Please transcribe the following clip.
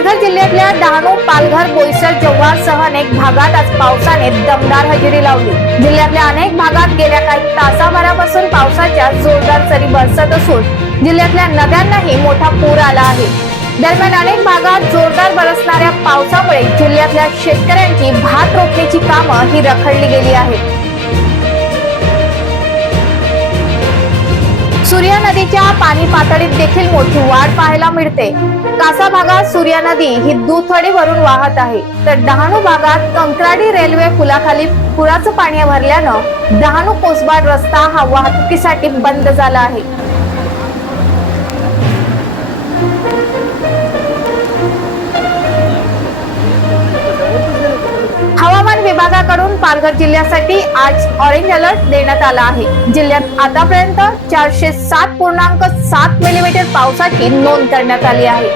पालघर जिल्ह्यातल्या डहाणू, पालघर, बोईसर, जव्हारसह अनेक भागात आज पावसाने दमदार हजेरी लावली। जिल्ह्यातल्या अनेक भागात गेल्या काही तासाभरापासून पावसाच्या जोरदार सरी बरसत असून जिल्ह्यातल्या नद्यांनाही मोठा पूर आला आहे। दरम्यान अनेक भागात जोरदार बरसणाऱ्या पावसामुळे जिल्ह्यातल्या शेतकऱ्यांची भात रोपणीची कामं ही रखडली गेली आहेत। सूर्या नदीच्या पाणी पातळीत देखील मोठी वाढ पाहायला मिळते। कासा भागात सूर्या नदी ही दुथडी भरून वाहत आहे, तर डहाणू भागात कंत्राटी रेल्वे पुलाखाली पुराचं पाणी भरल्यानं डहाणू कोसबाड रस्ता हा वाहतुकीसाठी बंद झाला आहे। हवामान विभागाकडून पालघर जिल्ह्यासाठी आज ऑरेंज अलर्ट देण्यात आला आहे। जिल्ह्यात आतापर्यंत 407.7 मिलीमीटर पावसाची नोंद करण्यात आली आहे।